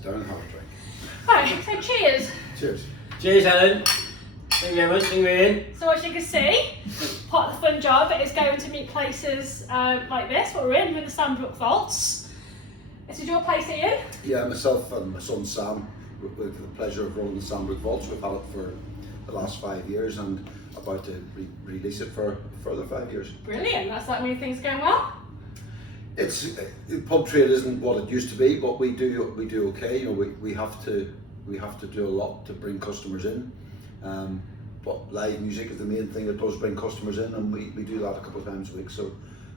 sit down and have a drink. Right, so cheers. Cheers. Cheers, Helen. Thank you very much. Thank you, Ian. So as you can see, part of the fun job is going to meet places like this, what we're in the Sandbrook Vaults. This is your place, Ian? Yeah, myself and my son Sam, we've had the pleasure of running the Sandbrook Vaults. We've had it for the last 5 years and about to release it for a further 5 years. Brilliant, that means things are going well? It's pub trade isn't what it used to be, but we do okay. You know, we have to do a lot to bring customers in. But live music is the main thing that does bring customers in, and we do that a couple of times a week, so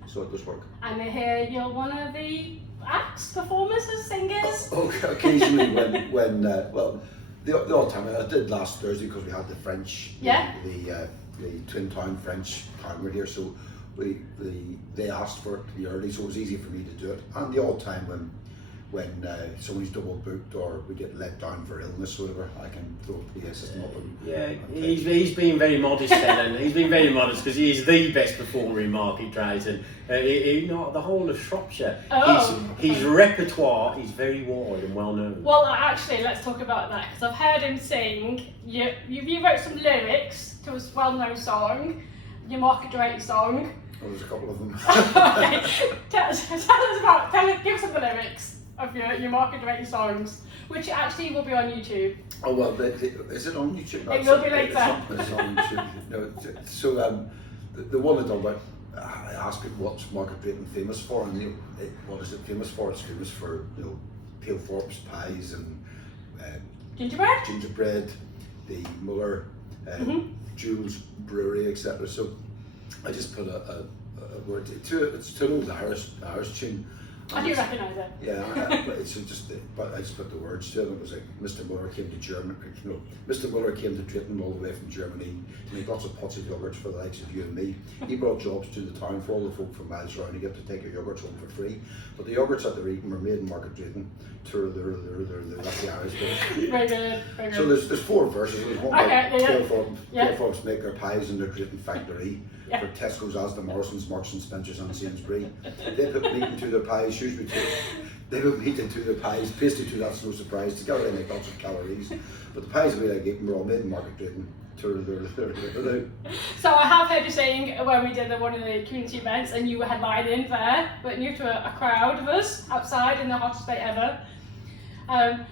it does work. And I hear you're one of the acts, performers, singers? Occasionally when the odd time. I did last Thursday because we had the French, the Twin Town French town were here, so they asked for it to be early, so it was easy for me to do it. And the odd time when somebody's double booked or we get let down for illness or whatever, I can throw a PA system up and he's been very modest, Helen. He's been very modest because he is the best performer in Market Drive, and the whole of Shropshire. His repertoire is very wide and well known. Well, actually, let's talk about that because I've heard him sing. You wrote some lyrics to a well-known song, your Market Drive song. Well, there's a couple of them. Okay, give us some of the lyrics of your market rating songs, which actually will be on YouTube. Oh well, is it on YouTube? It will be later. It's on YouTube. No, so the one I done about, I asked people what's Market Drayton famous for, and what is it famous for? It's famous for Pale Forbes pies and gingerbread, the Muller, Jules Brewery, etc. So I just put a word to it. It's to an old Irish tune. I do recognise it. Yeah, but I just put the words to it. It was like Mr. Muller came to Germany. Mr. Muller came to Drayton all the way from Germany to make lots of pots of yogurts for the likes of you and me. He brought jobs to the town for all the folk from miles around. You get to take your yogurts home for free. But the yogurts that they're eating were made in Market Drayton. That's the Irish bit. Very good. So there's 4 verses. There's one Pale Forbes make their pies in their Drayton factory. For Tesco's, Asda, Morrison's, Marks and Spencer's and Sainsbury. They put meat into their pies, Shrewsbury too. They put meat into their pies, pastry too, that's no surprise. Together they make lots of calories. But the pies we like eating were all made in Market Drayton. So I have heard you saying when we did one of the community events and you were headlining there, but you to a crowd of us outside in the hottest day ever.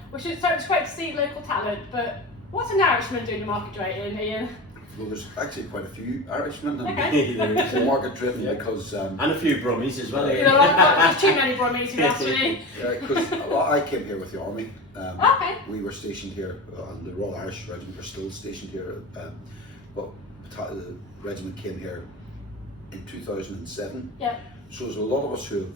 Which is so it's great to see local talent, but what's an Irishman doing the Market Drayton, Ian? Well, there's actually quite a few Irishmen in Market Drayton because... and a few Brummies as well. There's too many Brummies, if you ask me. Yeah, because I came here with the army. We were stationed here, and the Royal Irish Regiment are still stationed here. But the regiment came here in 2007. Yeah. So there's a lot of us who have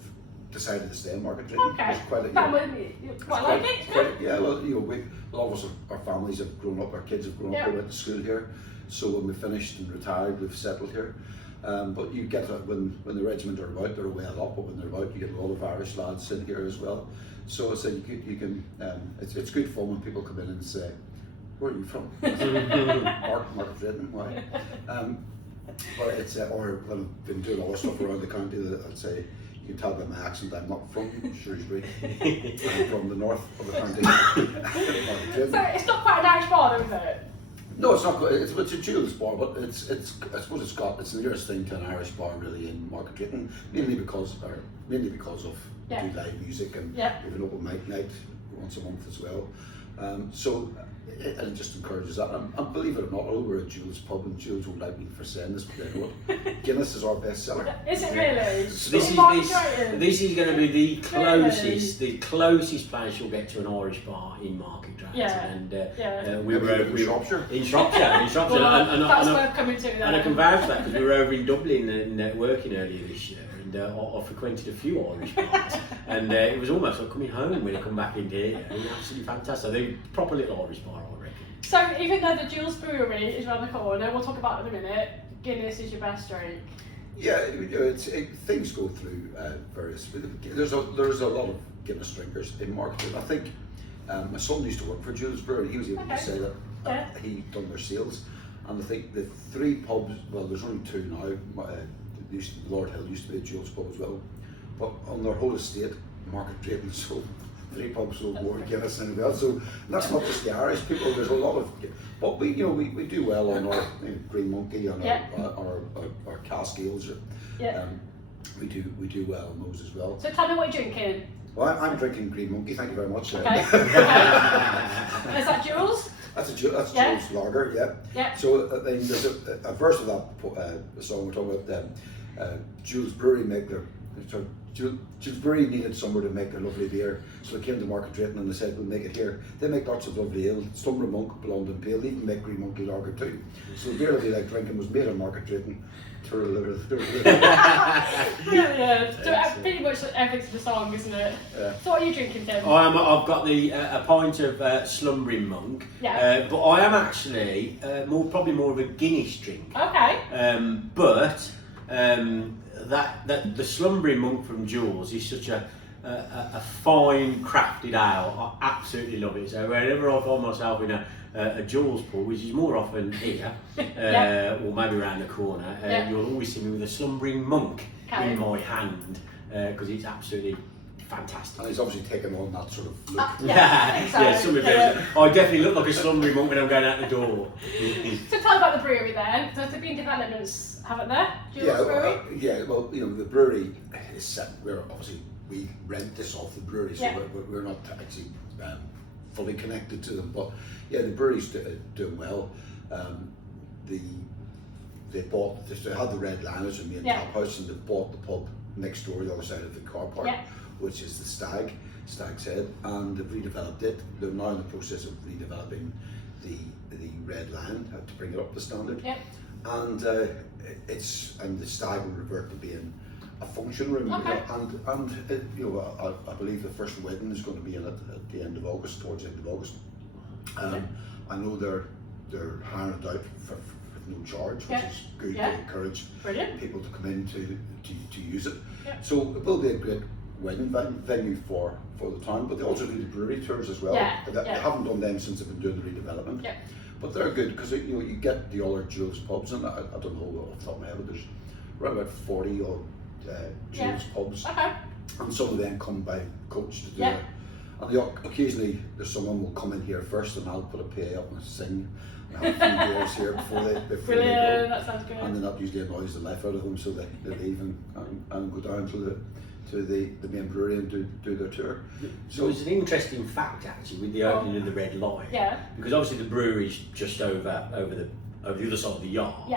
decided to stay in Market Drayton. Okay. Quite like it? Yeah, well, a lot of us, our families have grown up, our kids have grown up, we went to school here. So when we finished and retired, we've settled here. But you get when the regiment are out, they're away a lot. But when they're out, you get a lot of Irish lads in here as well. So it's it's good fun when people come in and say, "Where are you from?" Market Drayton. Why? But it's or when I've been doing other stuff around the county, that I'd say. You can tell by my accent I'm not from Shrewsbury. I'm from the north of the county. So it's not quite an Irish bar, is it? No, it's not. It's a Jules bar, but I suppose it's the nearest thing to an Irish bar really in Market Drayton, mainly because of do live music and we have an open mic night once a month as well. So it just encourages that. And believe it or not, although we're a Jules pub and Jules won't like me for saying this, but they know it. Guinness is our best seller. Is it really? This is going to be the closest place you'll get to an Irish bar in Market Drive. We were over in Shropshire. In Shropshire. That's worth coming to. And I can vouch for that because we were over in Dublin and working earlier this year. I frequented a few Irish bars, and it was almost like coming home when I come back in here. It was absolutely fantastic. They're a proper little Irish bar, I reckon. So even though the Jules Brewery is around the corner, we'll talk about it in a minute. Guinness is your best drink. Yeah, things go through various. There's a lot of Guinness drinkers in Market. I think my son used to work for Jules Brewery. He was able to say that he done their sales, and I think the 3 pubs. Well, there's only 2 now. Lord Hill used to be a Jules pub as well, but on their whole estate, Market Drayton, so 3 pubs sold more Guinness than anybody else. So that's not just the Irish people. There's a lot of, but we do well on our Green Monkey and our cask ales. We do well on those as well. So tell me what you're drinking. Well, I'm drinking Green Monkey. Thank you very much. Okay. Is that Jules? That's Jules Lager. Yeah. So there's a verse of that song we're talking about. Jules Brewery Jules Brewery needed somewhere to make their lovely beer, so they came to Market Drayton and they said, we'll make it here. They make lots of lovely ale, Slumber Monk, Blonde and Pale. They even make Green Monkey Lager too. So the beer that we like drinking was made in Market Drayton. Brilliant. So pretty much everything's the song, isn't it? Yeah. So what are you drinking, Tim? I've got a pint of Slumbering Monk, but I am actually probably more of a Guinness drink. Okay. But the Slumbering Monk from Jules is such a fine crafted ale. I absolutely love it. So whenever I find myself in a Jules pub, which is more often here, or maybe around the corner, you'll always see me with a Slumbering Monk in my hand, because it's absolutely fantastic. And he's obviously taken on that sort of look. Some of them. I definitely look like a Slumbering Monk when I'm going out the door. So tell about the brewery then. There's been developments, haven't there? Jules Brewery? Well, the brewery is set. We rent this off the brewery, so we're not actually fully connected to them. But the brewery's doing well. They had the Red Lion as a main tap house, and they bought the pub next door, the other side of the car park, which is the Stag's Head, and they've redeveloped it. They're now in the process of redeveloping the Red Lion to bring it up to standard. And the Stag will revert to being a function room, I believe the first wedding is going to be in at the end of August, towards the end of August. I know they're hiring it out for no charge, which is good to encourage people to come in to use it. So it will be a great wedding venue for the town, but they also do the brewery tours as well. They haven't done them since they've been doing the redevelopment. But they're good because you get the other Jules pubs, and I don't know off the top of my head, but there's around about 40 odd Jules pubs, and some of them come by coach to do it. And occasionally there's someone will come in here first, and I'll put a PA up and sing and have a few beers here before they go. That sounds good. And then that usually annoys the life out of them, so they leave and go down to the main brewery and do their tour. So it's an interesting fact actually with the opening of the Red Lion, because obviously the brewery's just over the other side of the yard.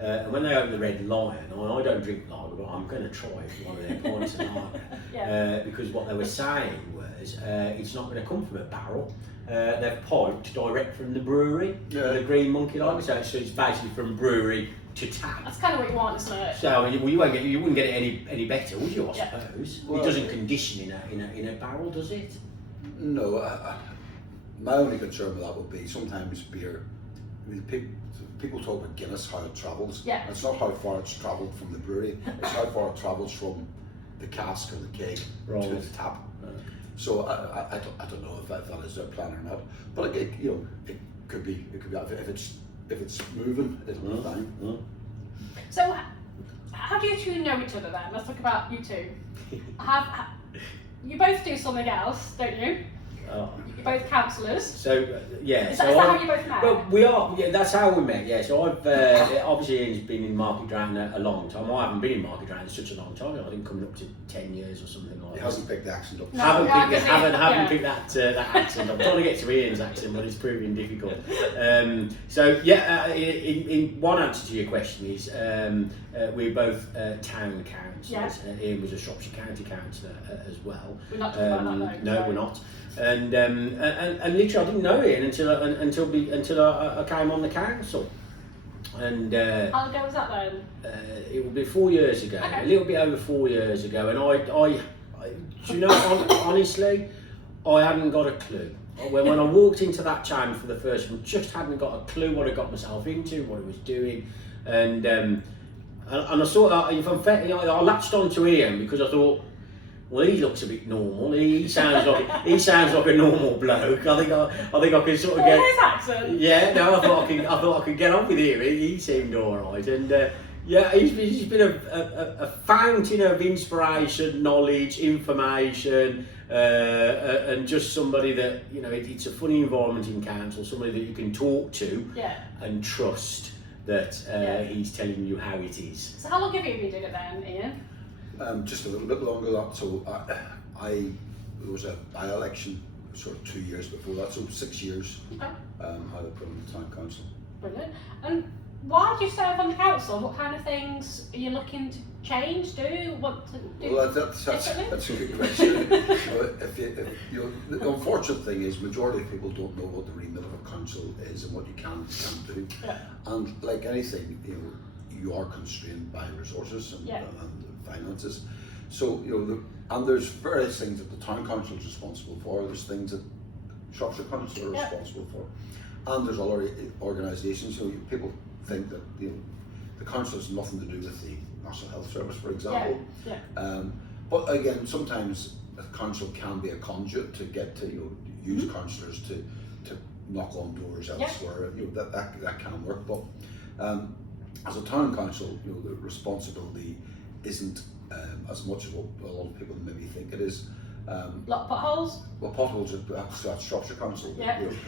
And when they open the Red Lion, I don't drink lager, but I'm going to try one of their pints of lager, because what they were saying was it's not going to come from a barrel. They've piped direct from the brewery, the Green Monkey Lager, so it's basically from brewery to tap. That's kind of what you want, isn't it? So you wouldn't get it any better, would you? I suppose it doesn't condition in a barrel, does it? No. My only concern with that would be sometimes beer. People talk about Guinness, how it travels. It's not how far it's travelled from the brewery, it's how far it travels from the cask or the keg to the tap. So I don't know if that is their plan or not. But it could be if it's moving, it'll be fine. So how do you two know each other then? Let's talk about you two. You both do something else, don't you? You're both counsellors. So Is that how you both met? Well, we are. Yeah, that's how we met. Yeah. So I've obviously Ian's been in Market Drayton a long time. I haven't been in Market Drayton such a long time. I think coming up to 10 years or something like that. He hasn't picked the accent up. Haven't picked that accent. I'm trying to get to Ian's accent, but it's proving difficult. In one answer to your question is we're both town councillors. Ian was a Shropshire County councillor as well. We're not talking about that though. No, we're not. And literally I didn't know Ian until I came on the council. And how long ago was that then? It would be 4 years ago, a little bit over 4 years ago. And I do you know, honestly, I hadn't got a clue. When I walked into that chamber for the first one, just hadn't got a clue what I got myself into, what I was doing, and I sort of, I latched on to Ian because I thought, well, he looks a bit normal. He sounds like a normal bloke. I think I could sort of get his accent. Yeah, no, I thought I could get on with him. He seemed all right, and Yeah, he's been a fountain of inspiration, knowledge, information, and just somebody that, you know, it's a funny environment in council, somebody that you can talk to and trust that he's telling you how it is. So how long have you been doing it then, Ian? Just a little bit longer than that. So there was a by-election sort of 2 years before that, so 6 years. Okay. I've been on the town council. Brilliant. And why do you serve on the council? What kind of things are you looking to change, want to do? Well, that's a good question. The unfortunate thing is, majority of people don't know what the remit of a council is and what you can and can't do. Yeah. And like anything, you are constrained by resources and finances. So and there's various things that the town council is responsible for. There's things that Shropshire Council are responsible for, and there's other organisations. People think that the council has nothing to do with the National Health Service, for example. But again, sometimes a council can be a conduit to get to use councillors to knock on doors elsewhere. That can work. But as a town council, the responsibility isn't as much as what a lot of people maybe think it is. Lot of potholes? Well, potholes at Shropshire Council.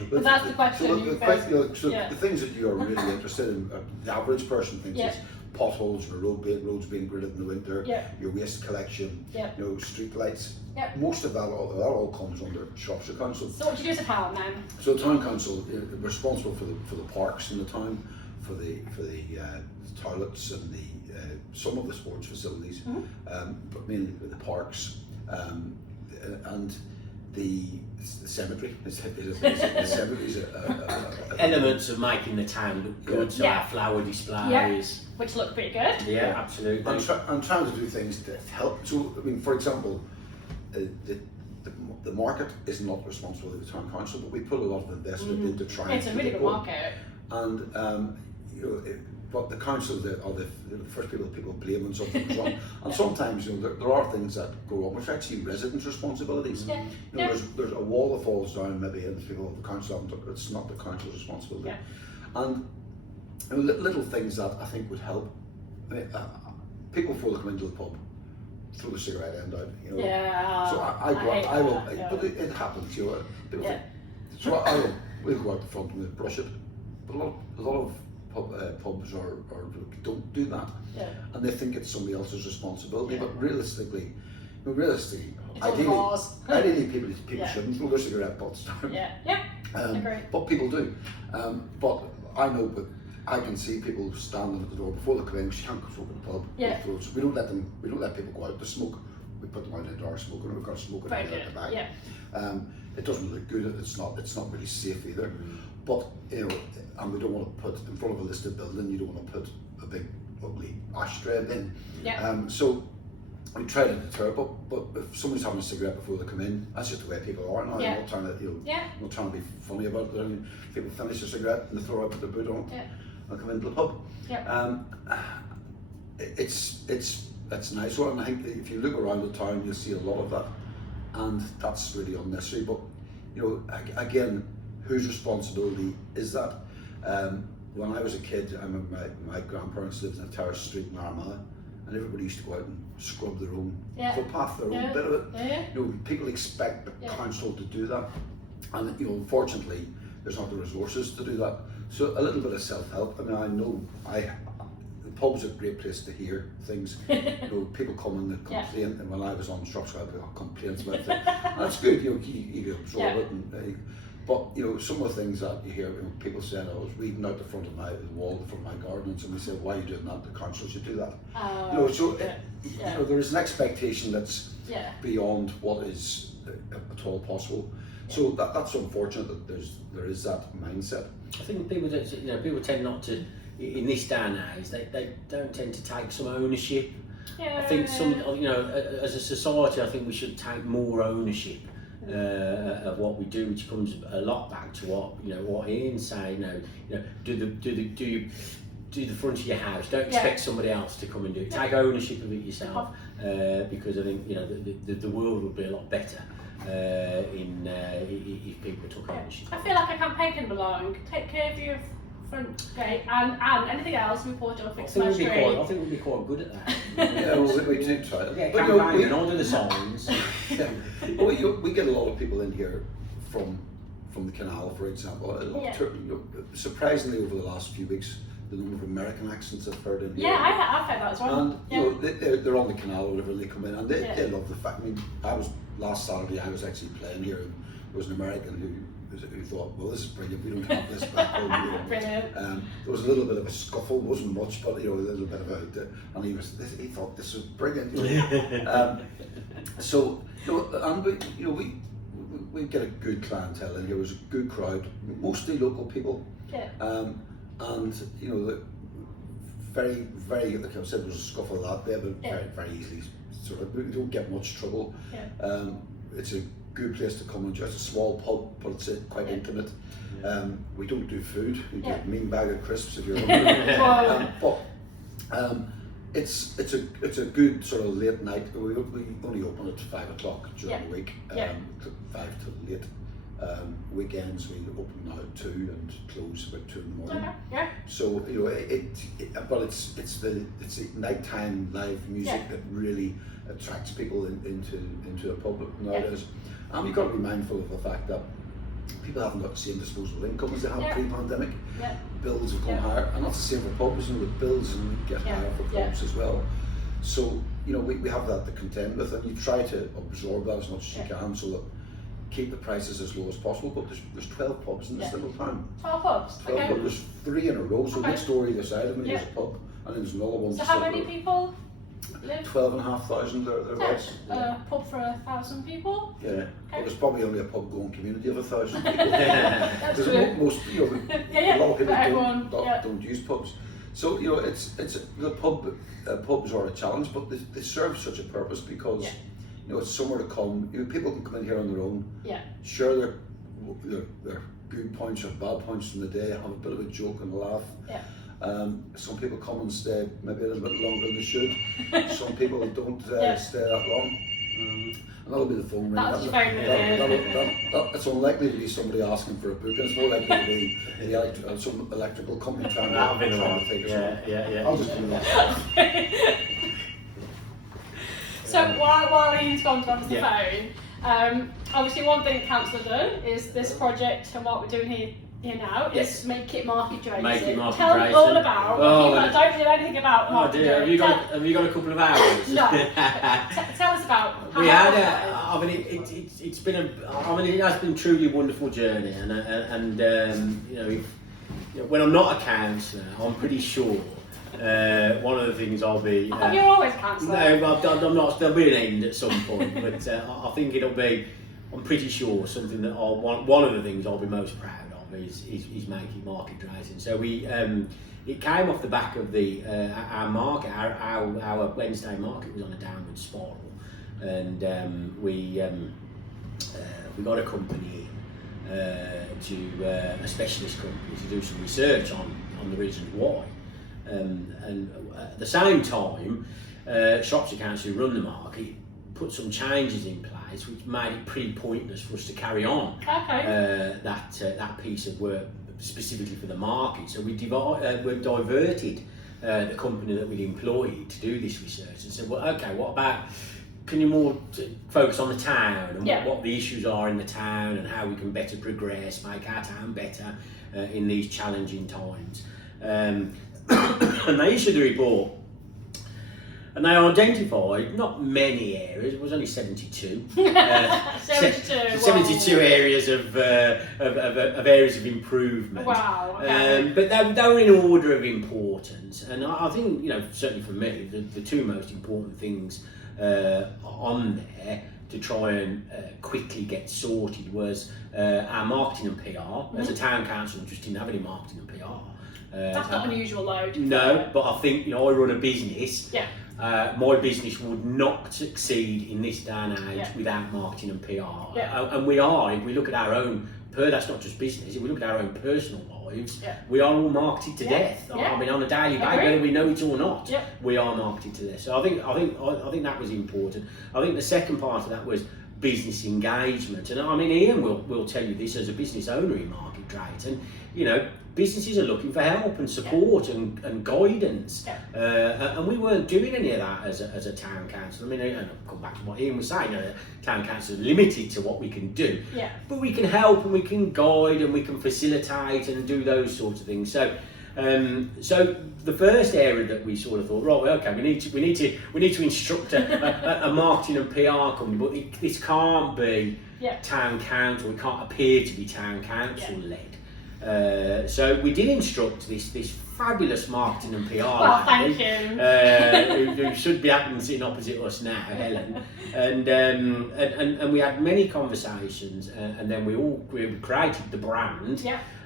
But that's the question. The things that you are really interested in, the average person thinks is potholes, roads being gridded in the winter, your waste collection, street lights. Most of that all comes under Shropshire Council. So what do you do as a town then? So the town council is responsible for the parks in the town, for the toilets and some of the sports facilities, but mainly the parks. And the cemetery elements of making the town look good, so our flower displays, which look pretty good. Yeah, absolutely. I'm trying to do things to help. So, I mean, for example, the market is not responsible of the town council, but we put a lot of investment into trying. It's a really good market. And but the council are the first people blame when something's wrong, and sometimes there are things that go wrong which are actually residents' responsibilities. There's a wall that falls down maybe, and people of the council, it's not the council's responsibility. And little things that I think would help. I mean, people before they come into the pub throw the cigarette end out. So I will, but it happens. People think, so we'll go out the front and we'll brush it, but a lot of pubs don't do that, and they think it's somebody else's responsibility. But realistically, ideally people shouldn't throw their cigarette butts down. But people do. But I know, but I can see people standing at the door before they come in. We can't smoke in the pub. So we don't let people go out to smoke. We put them out into our smoking room. We've got smoking at the back. It doesn't look good. It's not really safe either. But and we don't want to put in front of a listed building. You don't want to put a big ugly ashtray bin. So we try to deter. But if somebody's having a cigarette before they come in, that's just the way people are now. I'm not trying to not trying to be funny about it. I mean, people finish a cigarette and they throw out with their boot on and come into the pub. It's nice one, and I think if you look around the town, you'll see a lot of that, and that's really unnecessary. But again, whose responsibility is that? When I was a kid, I remember my grandparents lived in a terrace street in Armagh, and everybody used to go out and scrub their own footpath, their own bit of it. People expect the council to do that, and unfortunately, there's not the resources to do that. So a little bit of self-help. I mean, I know the pub's a great place to hear things. People come and they complain, and when I was on Shropshire, I got complaints about things. And that's good. You can absorb it. But some of the things that you hear, people saying, I was reading out the front of the wall, in front of my garden, and somebody said, "Why are you doing that? The council should do that." There is an expectation that's beyond what is at all possible. So that's unfortunate that there is that mindset. I think people tend not to, in this day and age, they don't tend to take some ownership. I think as a society, I think we should take more ownership of what we do, which comes a lot back to what Ian's saying. Do the front of your house. Don't expect somebody else to come and do it. Take ownership of it yourself, because I think the world would be a lot better if people took ownership. I feel like a campaign can belong. Take care of your front gate, and anything else, we Porto I fix think my we'd be street. quite. I think we'd be quite good at that. Yeah, well, we do try it. Yeah, But, you know, campaign and order the signs. yeah. Well, we get a lot of people in here from the canal, for example. Yeah. Surprisingly, over the last few weeks, the number of American accents I've heard in here. Yeah, I've heard that as well. And yeah. you know, they're on the canal or whatever, and they come in and they love the fact. I mean, last Saturday I was actually playing here, and there was an American who thought, well, this is brilliant. We don't have this back home. You know. Brilliant. There was a little bit of a scuffle, wasn't much, but you know, a little bit of and he thought this was brilliant. So you know, and we get a good clientele in here. It was a good crowd, mostly local people. Yeah. And you know, very, very, like I said, there was a scuffle that day, but Yeah. very, very easily sort of. We don't get much trouble. Yeah. It's a good place to come and just a small pub, but it's quite intimate. We don't do food. We do a mean bag of crisps if you're hungry. But it's a good sort of late night. We only open at 5 o'clock during the week. 5 till late. Weekends we open now at 2 and close about 2 in the morning. Okay. Yeah. So you know but it's the nighttime live music that really attracts people into the pub nowadays. And you've got to be mindful of the fact that people haven't got the same disposable income as they had pre-pandemic. Yeah. Bills have gone higher, and that's the same for pubs, and with bills and get higher for pubs as well. So you know we have that to contend with, and you try to absorb that as much as you can, so that keep the prices as low as possible. But there's 12 pubs in this little town. 12 pubs. 12 Okay. pubs. There's 3 in a row. So next door either side of me there's a pub, and then there's another one. So how many people live? 12,500 thereabouts. A pub for 1,000 people. Yeah. Well, there's probably only a pub going community of 1,000 people. That's Because true. most, you know, Yeah, a lot of people but everyone, don't use pubs. So you know, it's the pubs are a challenge, but they serve such a purpose because you know it's somewhere to come. You know, people can come in here on their own. Yeah. Share their good points or bad points from the day. Have a bit of a joke and a laugh. Yeah. Some people come and stay maybe a little bit longer than they should. Some people don't stay that long. And that'll be the phone ring. That's your favourite. It's unlikely to be somebody asking for a book, and it's more likely to be some electrical company trying to take us on. Yeah. I'll just do that. So while Ian's gone onto the phone, obviously one thing Council done is this project, and what we're doing here now is make it market tracing. Make it market Tell me tracing. all about. Oh, I don't know anything about Oh market dear, have you got a couple of hours? No. Tell us about. We had I mean, it's been it has been a truly wonderful journey, and you know, when I'm not a councillor, I'm pretty sure one of the things I'll be. I thought you're always councillor. No, I'm not. There'll be an end at some point, but I think it'll be. I'm pretty sure something that one of the things I'll be most proud of is making market tracing. So we it came off the back of our market, our Wednesday market was on a downward spiral, and we got a company a specialist company to do some research on the reasons why, and at the same time, Shropshire Council, who run the market, put some changes in place which made it pretty pointless for us to carry on that piece of work specifically for the market. So we diverted the company that we'd employed to do this research and said, well, okay, what about, can you more focus on the town and what the issues are in the town and how we can better progress, make our town better in these challenging times. And they issued a report. And they identified not many areas. It was only 72. 72 areas of areas of improvement. Wow. Okay. But they were in order of importance, and I think, you know, certainly for me, the two most important things on there to try and quickly get sorted was our marketing and PR. As a town council, we just didn't have any marketing and PR. That's not an unusual load. No, but I think, you know, I run a business. Yeah. My business would not succeed in this day and age without marketing and PR. And we are, if we look at our own, that's not just business, if we look at our own personal lives, we are all marketed to death. I mean, on a daily basis, whether we know it or not, we are marketed to death. So I think that was important. I think the second part of that was business engagement. And I mean, Ian will tell you this as a business owner in Market Drayton. You know, businesses are looking for help and support and guidance, and we weren't doing any of that as a town council. I mean, and I'll come back to what Ian was saying, town council is limited to what we can do, but we can help and we can guide and we can facilitate and do those sorts of things. So the first area that we sort of thought, right, okay, we need to instruct a marketing and PR company, but this can't be town council. It can't appear to be town council led. So we did instruct this fabulous marketing and PR well, thank you. who should be sitting opposite us now, Helen, and we had many conversations, and then we created the brand.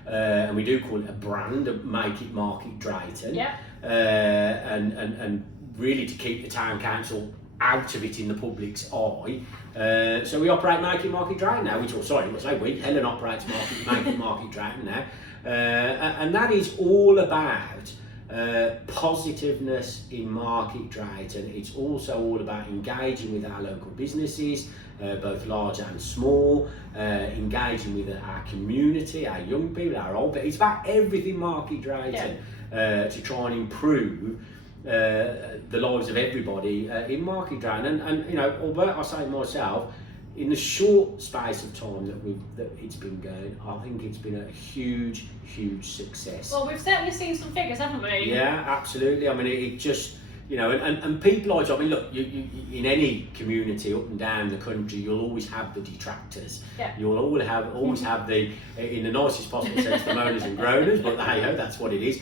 And we do call it a brand, make it Market Drayton, and really to keep the town council out of it in the public's eye. So we operate Make It Market Drayton now, Helen operates Make It Market Drayton now, and that is all about positiveness in Market Drayton. It's also all about engaging with our local businesses, both large and small, engaging with our community, our young people, our old people. It's about everything Market Drayton to try and improve the lives of everybody in Market Drayton. And you know, although I say myself, in the short space of time that it's been going, I think it's been a huge success. Well, we've certainly seen some figures, haven't we? Yeah, absolutely. I mean, it just, you know, and people like, I mean, look, you in any community up and down the country, you'll always have the detractors. You'll always have the, in the nicest possible sense, the moaners and groaners, but hey ho, that's what it is.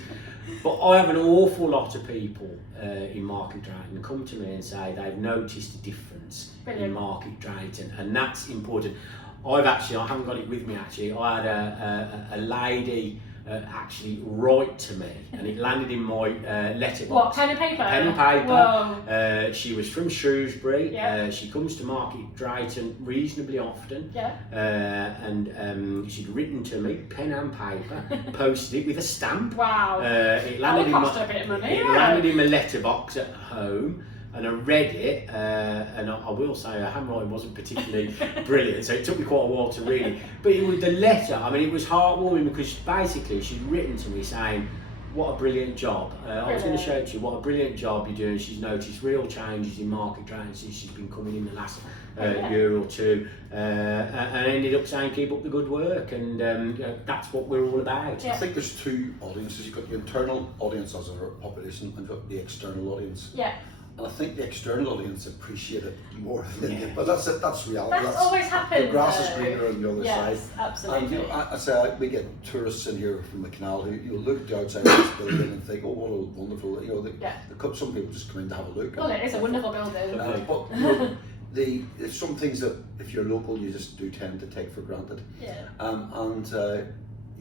But I have an awful lot of people in Market Drayton come to me and say they've noticed a difference in Market Drayton, and that's important. I haven't got it with me actually. I had a lady actually write to me, and it landed in my letterbox. What, pen and paper? Pen and paper. Whoa. She was from Shrewsbury. She comes to Market Drayton reasonably often. And she'd written to me, pen and paper, posted it with a stamp. Wow. It landed a bit of money. It landed in my letterbox at home. And I read it, and I will say her handwriting wasn't particularly brilliant, so it took me quite a while to read it. But it was the letter, I mean, it was heartwarming because basically she'd written to me saying, what a brilliant job. I was going to show it to you, what a brilliant job you're doing. She's noticed real changes in Market Drayton since she's been coming in the last year or two, and ended up saying, keep up the good work, and you know, that's what we're all about. I think there's two audiences. You've got the internal audience as a population, and you've got the external audience. And I think the external audience appreciate it more than the, but that's it. That's reality. That's always happened. The grass is greener on the other side. Absolutely. And you know, I say we get tourists in here from the canal who look at the outside of this building and think, oh, what a wonderful. You know, some people just come in to have a look. Well, it is a wonderful building. But you know, there's some things that if you're local, you just do tend to take for granted. You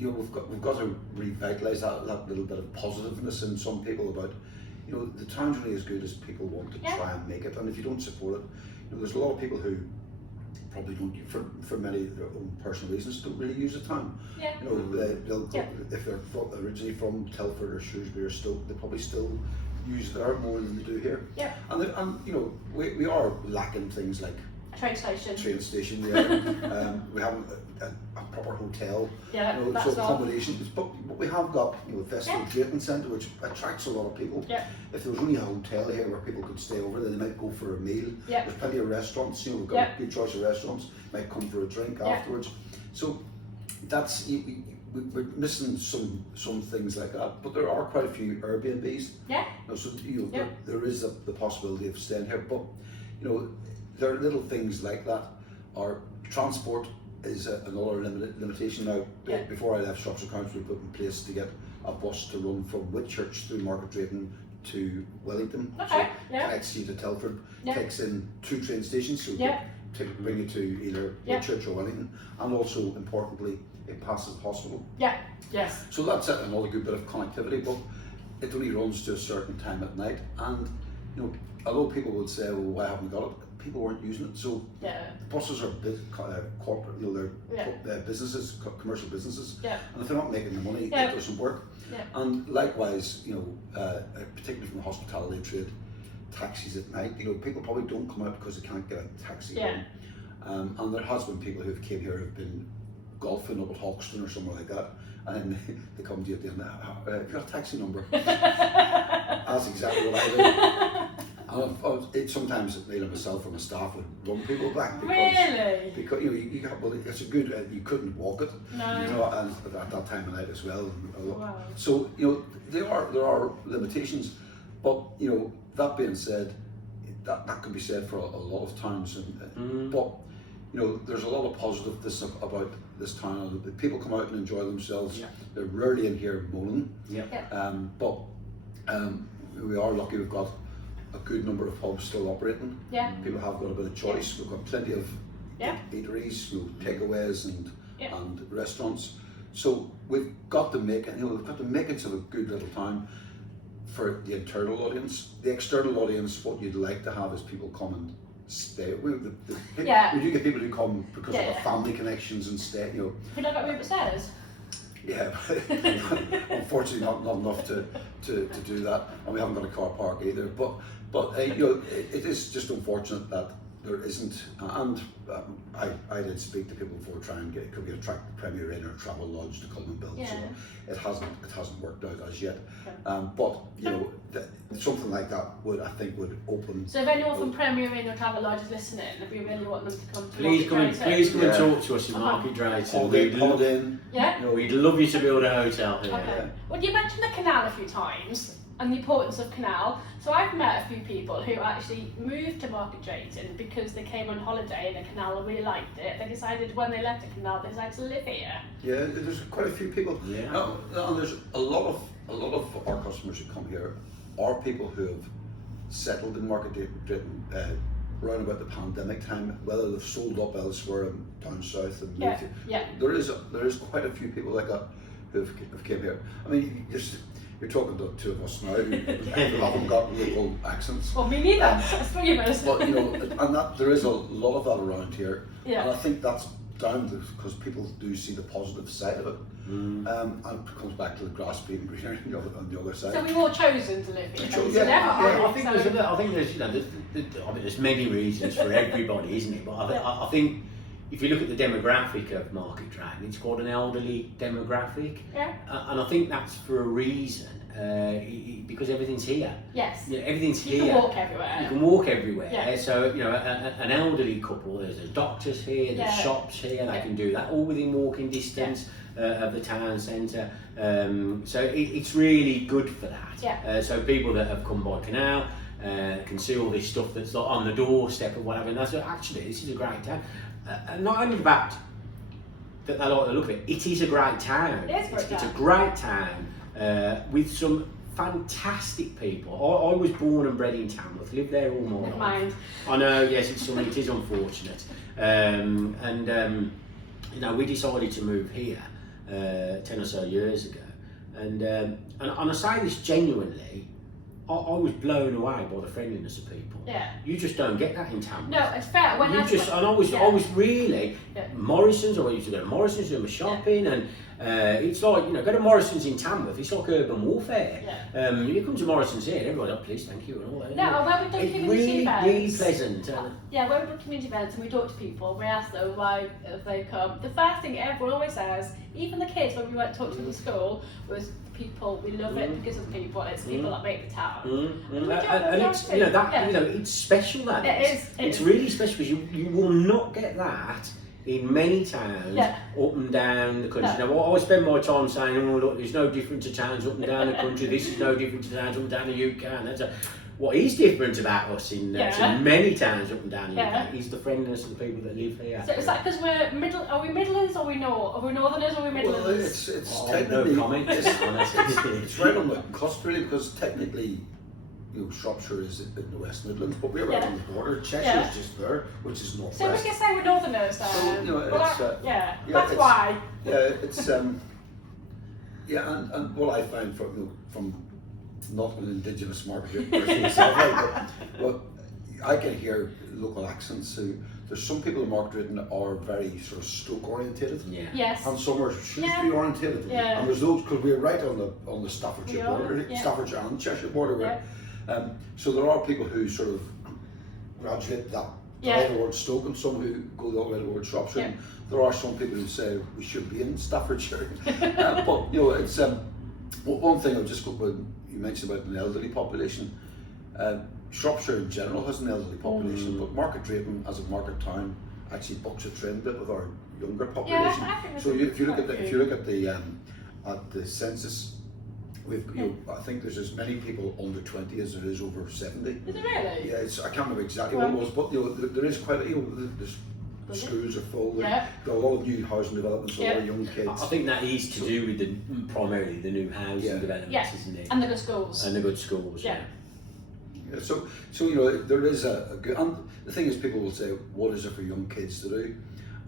know, we've got to revitalise that little bit of positiveness in some people about. You know, the town's only as good as people want to try and make it, and if you don't support it, you know, there's a lot of people who probably don't, for many of their own personal reasons, don't really use the town. You know, if they're originally from Telford or Shrewsbury or Stoke, they probably still use there more than they do here. And you know, we are lacking things like train station. We haven't a proper hotel. So that's accommodations, but we have got, you know, Festival Drayton Centre, which attracts a lot of people. If there was only a hotel here where people could stay over, then they might go for a meal. There's plenty of restaurants. You know, we've got a good choice of restaurants. Might come for a drink afterwards. So that's we're missing some things like that. But there are quite a few Airbnbs. You know, so you know, there is the possibility of staying here, but you know. There are little things like that. Our transport is another limitation now. Before I left Shropshire Council, we put in place to get a bus to run from Whitchurch through Market Drayton to Wellington. Connects you to Telford, takes in 2 train stations, so bring you to either Whitchurch or Wellington, and also importantly, it passes the hospital. So that's another good bit of connectivity, but it only runs to a certain time at night, and you know, although people would say, well, why haven't we got it? People weren't using it, so buses are corporate, you know, they're businesses, commercial businesses, and if they're not making the money, it doesn't work. And likewise, you know, particularly from the hospitality trade, taxis at night, you know, people probably don't come out because they can't get a taxi home. And there has been people who've came here who've been golfing up at Hawkston or somewhere like that, and then they come to you at the end, have you got a taxi number? That's exactly what I do. Sometimes Neil and myself and my staff would run people back because you got, well, it's a good, you couldn't walk it, no. And at that time of night as well. Wow. So there are limitations, but that being said, that could be said for a lot of towns, but there's a lot of positiveness about this town. The people come out and enjoy themselves. Yeah. They're rarely in here moaning. Yeah. But we are lucky. We've got a good number of pubs still operating. Yeah. People have got a bit of choice. We've got plenty of eateries, takeaways, and restaurants. So we've got the makings of a good little town for the internal audience. The external audience, what you'd like to have is people come and stay. We do get people who come because of family connections and stay. Have you not got room upstairs? Yeah, unfortunately not enough to do that, and we haven't got a car park either. But it is just unfortunate that there isn't. And I did speak to people before trying to get, could we attract the Premier Inn or Travel Lodge to come and build. So it hasn't worked out as yet. But something like that would open. So if anyone from Premier Inn or Travel Lodge is listening, if we really want them to come to please come and talk to us in Market Drayton. We'd love you to build a hotel here. Okay. Well, you mentioned the canal a few times and the importance of canal. So I've met a few people who actually moved to Market Drayton because they came on holiday in the canal and really liked it. They decided when they left the canal, they decided to live here. Yeah, there's quite a few people. Yeah. And there's a lot of our customers who come here are people who have settled in Market Drayton around about the pandemic time, whether they've sold up elsewhere and down south and moved here. There is quite a few people like that who've came here. I mean, you're talking to two of us now who haven't got local accents. Well, me neither. That's three of us. But and that there is a lot of that around here, and I think that's down to because people do see the positive side of it, and it comes back to the grass being greener on the other side. So we've all chosen to live here. I think there's many reasons for everybody, isn't it? But I think if you look at the demographic of Market Drayton, it's quite an elderly demographic, and I think that's for a reason. Because everything's here. Yes. Everything's here. You can walk everywhere. You can walk everywhere. Yeah. So an elderly couple. There's doctors here. There's shops here. They can do that all within walking distance of the town centre. So it's really good for that. Yeah. So people that have come by canal can see all this stuff that's on the doorstep or whatever. And that's actually this is a great town. Not only the fact that they like the look of it. It is a great town. It's a great town. With some fantastic people. I was born and bred in Tamworth, lived there all my life. Mind. I know, yes, it is unfortunate. We decided to move here 10 or so years ago. And I say this genuinely, I was blown away by the friendliness of people. Yeah. You just don't get that in Tamworth. No, it's fair. When I was really Morrison's. I used to go to Morrison's do my shopping, and it's like go to Morrison's in Tamworth. It's like urban warfare. You come to Morrison's here, everybody, please, thank you, and all that. No, when we've done community events, really pleasant. When we've done community events and we talk to people, we ask them why they come. The first thing everyone always says, even the kids when we went to talk to them in school, was people. We love it because of people. It's people that make the town. And it's it's special. That it's really special because you will not get that in many towns up and down the country. Now, I spend my time saying, oh look, there's no different to towns up and down the country. This is no different to towns up and down the UK. And that's what is different about us in many towns up and down the UK is the friendliness of the people that live here. So is that because we're Are we Midlands or are we Northerners or are we Midlands? Well, it's technically no comment. it's right on the cusp really, because technically Shropshire is in the West Midlands, but we're right on the border. Cheshire's just there, which is north. So we can say we're Northerners then. So, that's why. Yeah, it's and what I find from not an Indigenous market person myself, but I can hear local accents. So there's some people in Market Drayton are very sort of Stoke orientated, yes, and some are Shrewsbury orientated, and there's those because we're right on the Staffordshire border, Staffordshire and Cheshire border. So there are people who sort of graduate that Yeah. towards Stoke and some who go the other way towards Shropshire. Yeah. There are some people who say we should be in Staffordshire. But you know, it's one thing I've just got when you mentioned about an elderly population. Shropshire in general has an elderly population, but Market Drayton as a market town actually bucks a trend a bit with our younger population. I think So if you look at the census, I think there's as many people under 20 as there is over 70. Is it really? Yeah, I can't remember exactly what it was, but there is quite the schools are full. Yeah. There are a lot of new housing developments for our young kids. I think that is to do with primarily the new housing developments, isn't it? And the good schools. And the good schools. Yeah. Yeah, so you know, there is a good, and the thing is, people will say, what is it for young kids to do?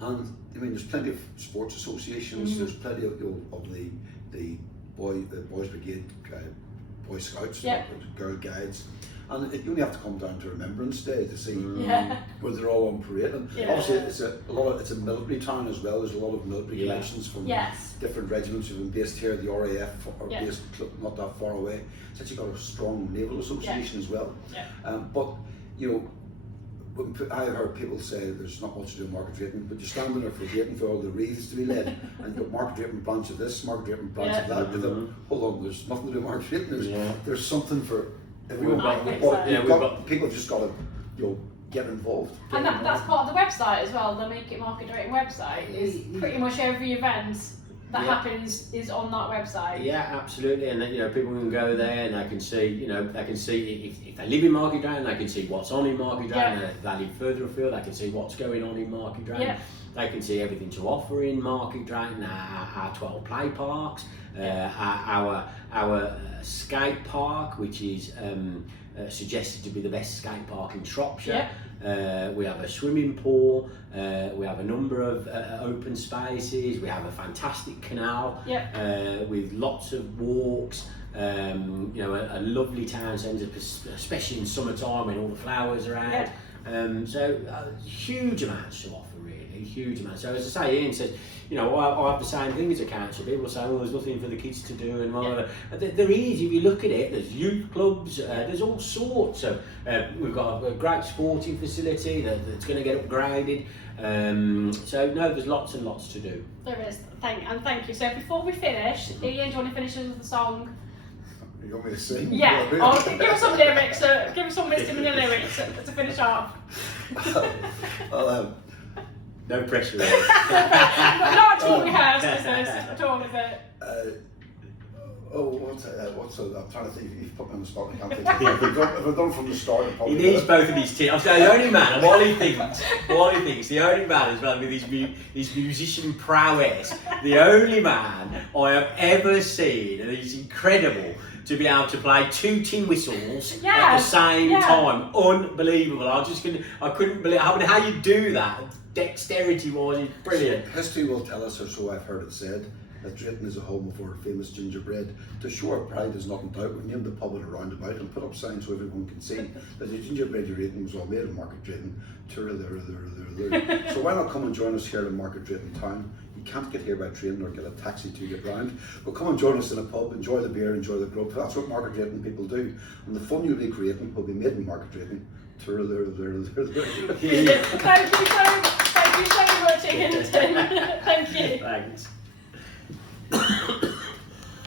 And I mean, there's plenty of sports associations. There's plenty of the boys brigade, Boy Scouts, Girl Guides, and you only have to come down to Remembrance Day to see where they're all on parade. And obviously, it's a military town as well. There's a lot of military connections from different regiments who've been based here. The RAF are based not that far away. It's actually got a strong naval association as well. But you know, I've heard people say there's not much to do in Market Drayton, but you're standing there for waiting for all the wreaths to be led, and you've got Market Drayton branch of this, Market Drayton branch of that. Hold on, there's nothing to do in Market Drayton. There's something for everyone. People have just got to get involved. And that's part of the website as well. The Make It Market Drayton website is pretty much every event that happens is on that website. Yeah, absolutely, and you know, people can go there and they can see, if they live in Market Drayton, they can see what's on in Market Drayton. And if they live further afield, they can see what's going on in Market Drayton. They can see everything to offer in Market Drayton, our 12 play parks, our skate park, which is suggested to be the best skate park in Shropshire. We have a swimming pool, we have a number of open spaces, we have a fantastic canal with lots of walks, a lovely town centre, especially in summertime when all the flowers are out. So huge amounts to offer, really, huge amounts. So as I say, Ian says, I have the same thing as a council. People say, well, there's nothing for the kids to do, and there is. If you look at it, there's youth clubs, there's all sorts. So we've got a great sporting facility that's going to get upgraded. So no, there's lots and lots to do. There is. Thank you. So before we finish, Ian, do you want to finish us with the song? You want me to sing? Yeah. Give us some lyrics. Give us some wisdom in the lyrics to finish off. No pressure. Not at all rehearsed, is this? At all, is it? I'm trying to think. You've put me on the spot. I can't think. If I've done from the start, he needs both of his teeth. I'm saying the only man. What he thinks, the only man as well with his musician prowess. The only man I have ever seen, and he's incredible to be able to play 2 tin whistles at the same time. Unbelievable. I couldn't believe how you do that. Dexterity wise, is brilliant. History will tell us, or so I've heard it said, that Drayton is a home of our famous gingerbread. To show our pride is not in doubt. We've named the pub at a roundabout and put up signs so everyone can see that the gingerbread you're eating was all made in Market Drayton. So why not come and join us here in Market Drayton town? You can't get here by train or get a taxi to get round, but come and join us in a pub, enjoy the beer, enjoy the grub. That's what Market Drayton people do, and the fun you'll be creating will be made in Market Drayton. Thank you so much, Ian. Thank you. Thanks.